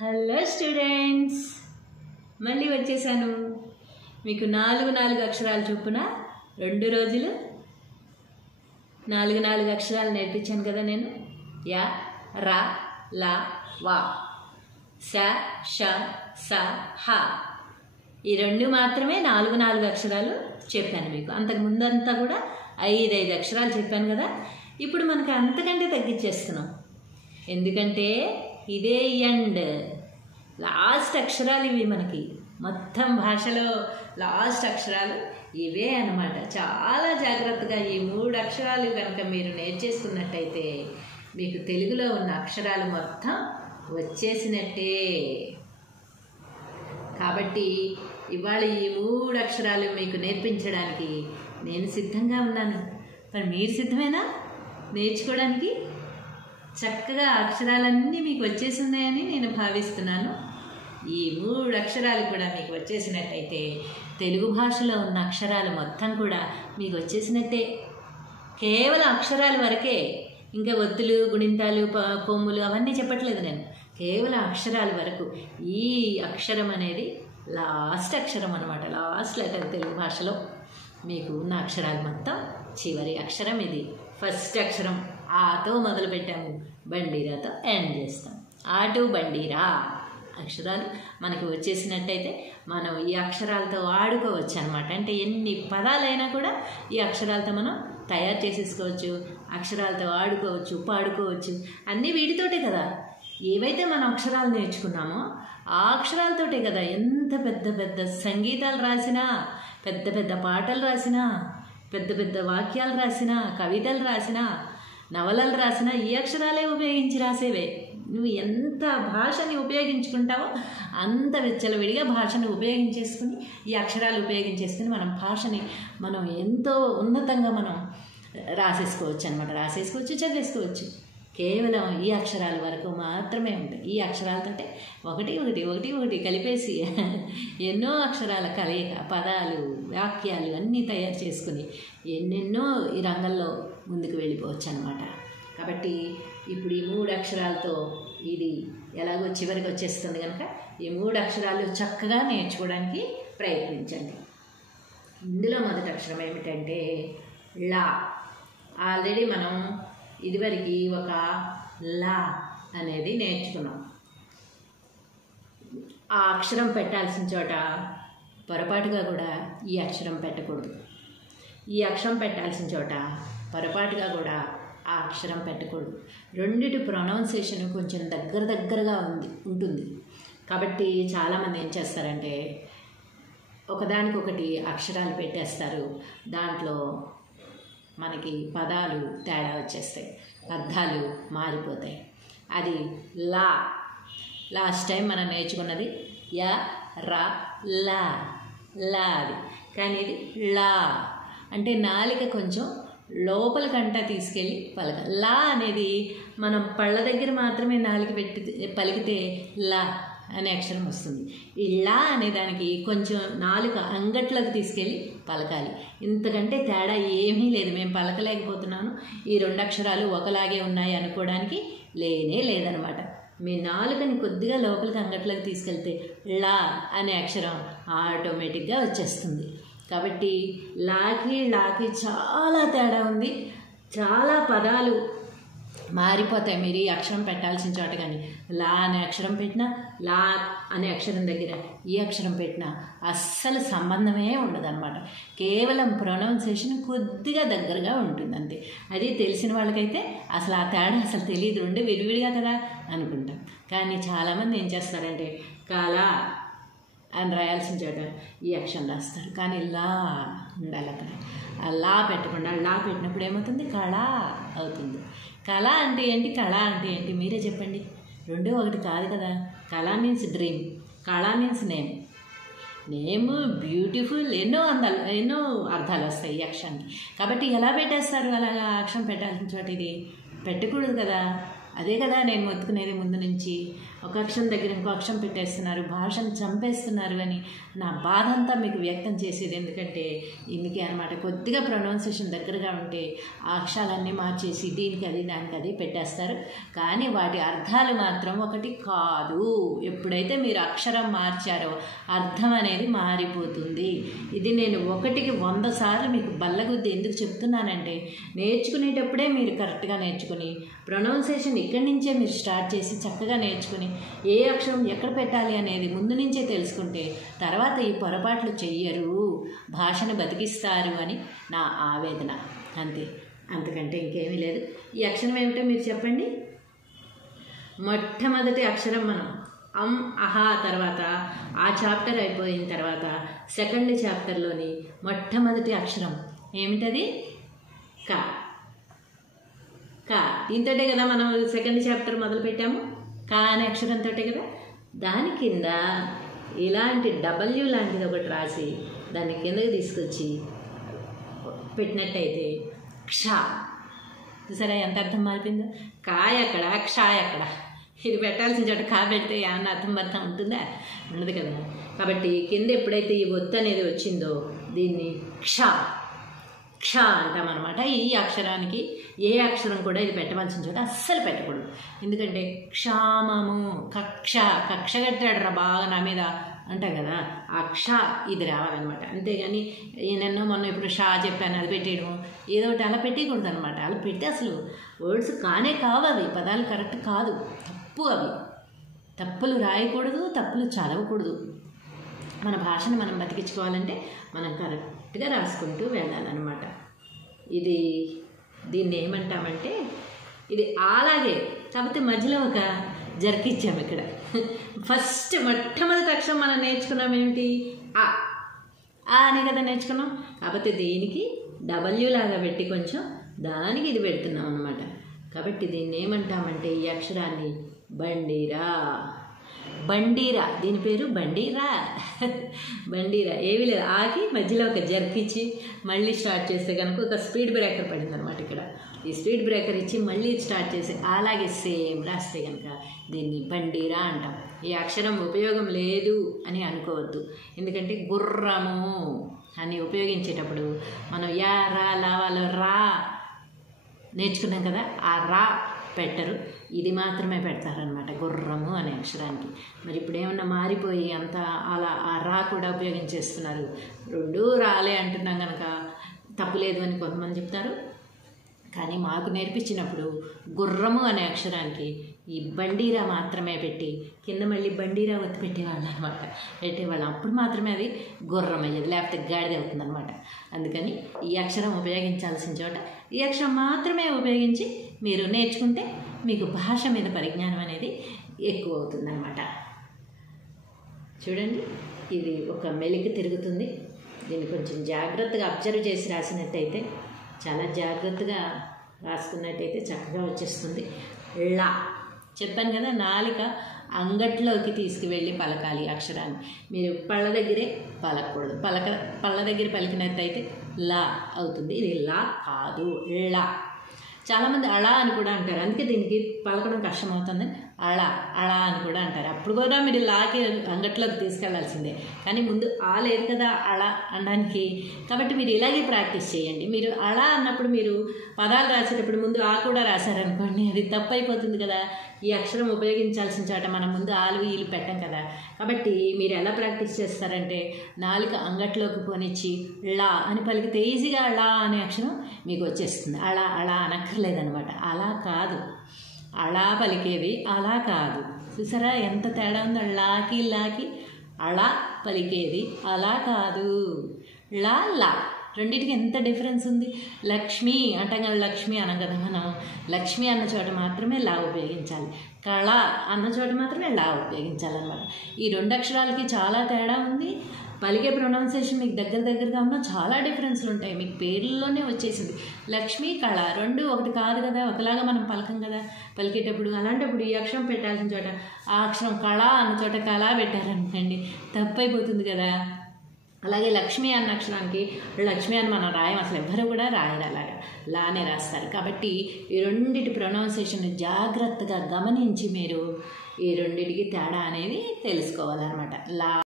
Hello students, మళ్ళీ వచ్చేసాను. మీకు నాలుగు అక్షరాలు చొప్పున 2 రోజులు 4 అక్షరాలు నేర్పించాను కదా నేను. యా, రా, లా, వా, స, ష, స, హ. ఈ 2 మాత్రమే 4 అక్షరాలు చెప్పాను మీకు. అంతకు ముందంతా కూడా 5 అక్షరాలు చెప్పాను కదా. ఇప్పుడు మనకి అంతకంటే తగ్గించేస్తున్నాం. ఎందుకంటే ఇదే ఎండ్, లాస్ట్ అక్షరాలు ఇవి. మనకి మొత్తం భాషలో లాస్ట్ అక్షరాలు ఇవే అన్నమాట. చాలా జాగ్రత్తగా ఈ 3 అక్షరాలు కనుక మీరు నేర్చేసుకున్నట్టయితే మీకు తెలుగులో ఉన్న అక్షరాలు మొత్తం వచ్చేసినట్టే. కాబట్టి ఇవాళ ఈ 3 అక్షరాలు మీకు నేర్పించడానికి నేను సిద్ధంగా ఉన్నాను. మరి మీరు సిద్ధమేనా నేర్చుకోవడానికి? చక్కగా అక్షరాలన్నీ మీకు వచ్చేసి ఉన్నాయని నేను భావిస్తున్నాను. ఈ 3 అక్షరాలు కూడా మీకు వచ్చేసినట్టయితే తెలుగు భాషలో ఉన్న అక్షరాలు మొత్తం కూడా మీకు వచ్చేసినట్టే. కేవలం అక్షరాల వరకే, ఇంకా ఒత్తులు, గుణింతాలు, కొమ్ములు అవన్నీ చెప్పట్లేదు నేను. కేవలం అక్షరాల వరకు. ఈ అక్షరం అనేది లాస్ట్ అక్షరం అన్నమాట. లాస్ట్ లెటర్ తెలుగు భాషలో మీకు ఉన్న అక్షరాలు మొత్తం చివరి అక్షరం ఇది. ఫస్ట్ అక్షరం ఆతో మొదలు పెట్టాము, బండిరాతో ఎండ్ చేస్తాం. ఆటు బండిరా అక్షరాలు మనకు వచ్చేసినట్టయితే మనం ఈ అక్షరాలతో ఆడుకోవచ్చు అనమాట. అంటే ఎన్ని పదాలైనా కూడా ఈ అక్షరాలతో మనం తయారు చేసేసుకోవచ్చు, అక్షరాలతో ఆడుకోవచ్చు, పాడుకోవచ్చు. అన్నీ వీటితోటే కదా. ఏవైతే మనం అక్షరాలు నేర్చుకున్నామో ఆ అక్షరాలతోటే కదా ఎంత పెద్ద పెద్ద సంగీతాలు రాసినా, పెద్ద పెద్ద పాటలు రాసినా, పెద్ద పెద్ద వాక్యాలు రాసినా, కవితలు రాసినా, నవలలు రాసినా ఈ అక్షరాలే ఉపయోగించి రాసేవే. నువ్వు ఎంత భాషని ఉపయోగించుకుంటావో అంత విచ్చలవిడిగా భాషను ఉపయోగించేసుకుని, ఈ అక్షరాలు ఉపయోగించేసుకుని భాషని మనం ఎంతో ఉన్నతంగా మనం రాసేసుకోవచ్చు అనమాట. రాసేసుకోవచ్చు, చదివేసుకోవచ్చు. కేవలం ఈ అక్షరాల వరకు మాత్రమే ఉంటాయి. ఈ అక్షరాలతోటే ఒకటి కలిపేసి ఎన్నో అక్షరాల కలయిక, పదాలు, వాక్యాలు అన్నీ తయారు చేసుకుని ఎన్నెన్నో ఈ రంగంలో ముందుకు వెళ్ళిపోవచ్చు అనమాట. కాబట్టి ఇప్పుడు ఈ 3 అక్షరాలతో ఇది ఎలాగో చివరికి వచ్చేస్తుంది కనుక ఈ 3 అక్షరాలు చక్కగా నేర్చుకోవడానికి ప్రయత్నించండి. ఇందులో మొదటి అక్షరం ఏమిటంటే లా. ఆల్రెడీ మనం ఇదివరకు ఒక లా అనేది నేర్చుకున్నాం. ఆ అక్షరం పెట్టాల్సిన చోట పొరపాటుగా కూడా ఈ అక్షరం పెట్టకూడదు. ఈ అక్షరం పెట్టాల్సిన చోట పొరపాటుగా కూడా ఆ అక్షరం పెట్టకూడదు. రెండిటి ప్రొనౌన్సియేషన్ కొంచెం దగ్గరగా ఉంటుంది. కాబట్టి చాలామంది ఏం చేస్తారంటే ఒకదానికొకటి అక్షరాలు పెట్టేస్తారు. దాంట్లో మనకి పదాలు తేడా వచ్చేస్తాయి, అర్థాలు మారిపోతాయి. అది లా. లాస్ట్ టైం మనం నేర్చుకున్నది యా, రా, లా, లా అది. కానీ ఇది లా అంటే నాలిక కొంచెం లోపలికంటా తీసుకెళ్ళి పలక. లా అనేది మనం పళ్ళ దగ్గర మాత్రమే నాలిక పెట్టి పలికితే లా అనే అక్షరం వస్తుంది. ఈ లా అనే దానికి కొంచెం నాలుక అంగట్లోకి తీసుకెళ్ళి పలకాలి. ఇంతకంటే తేడా ఏమీ లేదు. మేము పలకలేకపోతున్నాను, ఈ 2 అక్షరాలు ఒకలాగే ఉన్నాయి అనుకోవడానికి లేదనమాట. మీ నాలుకని కొద్దిగా లోపలికి అంగట్లోకి తీసుకెళ్తే లా అనే అక్షరం ఆటోమేటిక్గా వచ్చేస్తుంది. కాబట్టి లాకి చాలా తేడా ఉంది. చాలా పదాలు మారిపోతాయి మీరు ఈ అక్షరం పెట్టాల్సిన చోట. కానీ లా అనే అక్షరం పెట్టినా, లా అనే అక్షరం దగ్గర ఈ అక్షరం పెట్టినా అస్సలు సంబంధమే ఉండదన్నమాట. కేవలం ప్రొనౌన్సియేషన్ కొద్దిగా దగ్గరగా ఉంటుంది అంతే. అది తెలిసిన వాళ్ళకైతే అసలు ఆ తేడా అసలు తెలియదు, 2 విడివిడిగా కదా అనుకుంటాం. కానీ చాలామంది ఏం చేస్తారంటే కళ అని రాయాల్సిన చోట ఈ అక్షరం రాస్తారు. కానీ లా ఉండాలి అక్కడ. ఆ లా పెట్టకుండా లా పెట్టినప్పుడు ఏమవుతుంది? కళ అవుతుంది. కళ అంటే ఏంటి, కళ అంటే ఏంటి మీరే చెప్పండి. 2 ఒకటి కాదు కదా. కళ మీన్స్ డ్రీమ్, కళ మీన్స్ నేమ్ బ్యూటిఫుల్, ఎన్నో అర్థాలు వస్తాయి ఈ అక్షరానికి. కాబట్టి ఎలా పెట్టేస్తారు అలాగా అక్షరం పెట్టాల్సిన చోట? ఇది పెట్టకూడదు కదా. అదే కదా నేను మొత్తుకునేది ముందు నుంచి. ఒక అక్షరం దగ్గర ఇంకో అక్షరం పెట్టేస్తున్నారు, భాషను చంపేస్తున్నారు అని నా బాధ అంతా మీకు వ్యక్తం చేసేది. ఎందుకంటే ఇందుకే అనమాట, కొద్దిగా ప్రొనౌన్సియేషన్ దగ్గరగా ఉంటే ఆ అక్షరాలన్నీ మార్చేసి దీనికి అది దానికి అది పెట్టేస్తారు. కానీ వాటి అర్థాలు మాత్రం ఒకటి కాదు. ఎప్పుడైతే మీరు అక్షరం మార్చారో అర్థం అనేది మారిపోతుంది. ఇది నేను 1కి 100 సార్లు మీకు బల్లగుద్ది ఎందుకు చెప్తున్నానంటే, నేర్చుకునేటప్పుడే మీరు కరెక్ట్గా నేర్చుకుని ప్రొనౌన్సియేషన్ ఇక్కడి నుంచే మీరు స్టార్ట్ చేసి చక్కగా నేర్చుకుని ఏ అక్షరం ఎక్కడ పెట్టాలి అనేది ముందు నుంచే తెలుసుకుంటే తర్వాత ఈ పొరపాట్లు చెయ్యరు, భాషను బతికిస్తారు అని నా ఆవేదన. అంతే, అంతకంటే ఇంకేమీ లేదు. ఈ అక్షరం ఏమిటో మీరు చెప్పండి. మొట్టమొదటి అక్షరం మనం అహా తర్వాత ఆ చాప్టర్ అయిపోయిన తర్వాత సెకండ్ చాప్టర్లోని మొట్టమొదటి అక్షరం ఏమిటది? క. క. దీంతోటే కదా మనం సెకండ్ చాప్టర్ మొదలుపెట్టాము, క అనే అక్షరంతో కదా. దాని కింద ఇలాంటి డబ్ల్యూ లాంటిది ఒకటి రాసి దాన్ని కిందకి తీసుకొచ్చి పెట్టినట్టయితే క్ష. చూసారా ఎంత అర్థం మారిపోయిందో? కాయ అక్కడ, క్ష ఎక్కడ. ఇది పెట్టాల్సిన చోట కా పెడితే ఏమన్నా అర్థం ఉంటుందా? ఉండదు కదా. కాబట్టి కింద ఎప్పుడైతే ఈ ఒత్తు అనేది వచ్చిందో దీన్ని క్ష క్ష అంటామన్నమాట. ఈ అక్షరానికి ఏ అక్షరం కూడా ఇది పెట్టవలసిన చోట అస్సలు పెట్టకూడదు. ఎందుకంటే క్షామము, కక్ష, కక్ష కట్టాడు రా బాగా నా మీద అంటాం కదా, ఆ క్ష ఇది రావాలన్నమాట. అంతేగాని నిన్న మొన్న ఇప్పుడు షా చెప్పాను అది పెట్టేయడం ఏదో ఒకటి అలా పెట్టకూడదు అనమాట. అలా పెడితే అసలు వర్డ్స్ కానే కావు, అవి పదాలు కరెక్ట్ కాదు, తప్పు. అవి తప్పులు రాయకూడదు, తప్పులు చదవకూడదు. మన భాషను మనం బతికించుకోవాలంటే మనం కరెక్ట్గా రాసుకుంటూ వెళ్ళాలన్నమాట. దీన్ని ఏమంటామంటే ఇది అలాగే, కాకపోతే మధ్యలో ఒక జరికిచ్చాము ఇక్కడ. ఫస్ట్ మొట్టమొదటి అక్షరం మనం నేర్చుకున్నాం ఏమిటి? ఆ అని కదా నేర్చుకున్నాం. కాకపోతే దీనికి డబ్ల్యూ లాగా పెట్టి కొంచెం దానికి ఇది పెడుతున్నాం అన్నమాట. కాబట్టి దీన్ని ఏమంటామంటే ఈ అక్షరాన్ని బండిరా. బండీరా, దీని పేరు బండీరా. బండీరా ఏమీ లేదు, ఆకి మధ్యలో ఒక జర్కిచ్చి మళ్ళీ స్టార్ట్ చేస్తే కనుక ఒక స్పీడ్ బ్రేకర్ పడింది అనమాట. ఇక్కడ ఈ స్పీడ్ బ్రేకర్ ఇచ్చి మళ్ళీ స్టార్ట్ చేసి అలాగే సేమ్ రాస్తే కనుక దీన్ని బండీరా అంటాం. ఈ అక్షరం ఉపయోగం లేదు అని అనుకోవద్దు. ఎందుకంటే గుర్రము అని ఉపయోగించేటప్పుడు మనం యా రా లావాలో రా నేర్చుకున్నాం కదా, ఆ రా పెట్టరు, ఇది మాత్రమే పెడతారనమాట గుర్రము అనే అక్షరానికి. మరి ఇప్పుడు ఏమన్నా మారిపోయి అంతా అలా ఆ రా కూడా ఉపయోగించేస్తున్నారు. రెండూ రాలే అంటున్నాం కనుక తప్పులేదు అని కొంతమంది చెప్తారు. కానీ మాకు నేర్పించినప్పుడు గుర్రము అనే అక్షరానికి ఈ బండీరా మాత్రమే పెట్టి కింద మళ్ళీ బండీరా ఒత్తి పెట్టేవాళ్ళు అనమాట, పెట్టేవాళ్ళం. అప్పుడు మాత్రమే అది గుర్రం అయ్యేది, లేకపోతే గాడిద అవుతుంది అనమాట. అందుకని ఈ అక్షరం ఉపయోగించాల్సిన చోట ఈ అక్షరం మాత్రమే ఉపయోగించి మీరు నేర్చుకుంటే మీకు భాష మీద పరిజ్ఞానం అనేది ఎక్కువ అవుతుందన్నమాట. చూడండి, ఇది ఒక మెలికి తిరుగుతుంది. దీన్ని కొంచెం జాగ్రత్తగా అబ్జర్వ్ చేసి రాసినట్టయితే, చాలా జాగ్రత్తగా రాసుకున్నట్టయితే చక్కగా వచ్చేస్తుంది. లా చెప్పాను కదా, నాలుక అంగట్లోకి తీసుకువెళ్ళి పలకాలి అక్షరాన్ని. మీరు పళ్ళ దగ్గరే పలకూడదు. పళ్ళ దగ్గర పలికినట్టయితే లా అవుతుంది. ఇది లా కాదు, లా. చాలామంది అళా అని కూడా అంటారు, అందుకే దీనికి పలకడం కష్టమవుతుంది. అళా అని కూడా అంటారు. అప్పుడు కూడా మీరు లాకి అంగట్లోకి తీసుకెళ్లాల్సిందే. కానీ ముందు ఆ లేదు కదా అళా అనడానికి. కాబట్టి మీరు ఇలాగే ప్రాక్టీస్ చేయండి. మీరు అళా అన్నప్పుడు మీరు పదాలు రాసేటప్పుడు ముందు ఆ కూడా రాశారనుకోండి, అది తప్పు అయిపోతుంది కదా. ఈ అక్షరం ఉపయోగించాల్సిన చోట మనం ముందు ఆలు ఈలు పెట్టాం కదా. కాబట్టి మీరు ఎలా ప్రాక్టీస్ చేస్తారంటే, నాలుక అంగట్లోకి పోనిచ్చి లా అని పలికితే ఈజీగా లా అనే అక్షరం మీకు వచ్చేస్తుంది. అళా అనక్కర్లేదనమాట. అలా కాదు, అళా పలికేది అలా కాదు. చూసారా ఎంత తేడా ఉందో? లాకి అళా పలికేది అలా కాదు, లా. రెండింటికి ఎంత డిఫరెన్స్ ఉంది. లక్ష్మి అంటాం కదా, లక్ష్మి అనం కదా మనం. లక్ష్మి అన్న చోట మాత్రమే లా ఉపయోగించాలి, కళ అన్న చోట మాత్రమే లా ఉపయోగించాలన్నమాట. ఈ రెండు అక్షరాలకి చాలా తేడా ఉంది. పలికే ప్రొనౌన్సియేషన్ మీకు దగ్గరగా ఉన్న చాలా డిఫరెన్స్లు ఉంటాయి. మీకు పేర్లలోనే వచ్చేసింది. లక్ష్మి, కళ రెండు ఒకటి కాదు కదా, ఒకలాగా మనం పలకం కదా పలికేటప్పుడు. అలాంటప్పుడు ఈ అక్షరం పెట్టాల్సిన చోట ఆ అక్షరం కళ అన్న చోట కళ పెట్టారనుకోండి, తప్పు అయిపోతుంది కదా. అలాగే లక్ష్మి అన్న అక్షరానికి లక్ష్మి అని మనం రాయం, అసలు ఎవ్వరూ కూడా రాయరు, అలాగా లానే రాస్తారు. కాబట్టి ఈ రెండింటి ప్రొనౌన్సియేషన్ జాగ్రత్తగా గమనించి మీరు ఈ రెండిటికి తేడా అనేది తెలుసుకోవాలన్నమాట. లా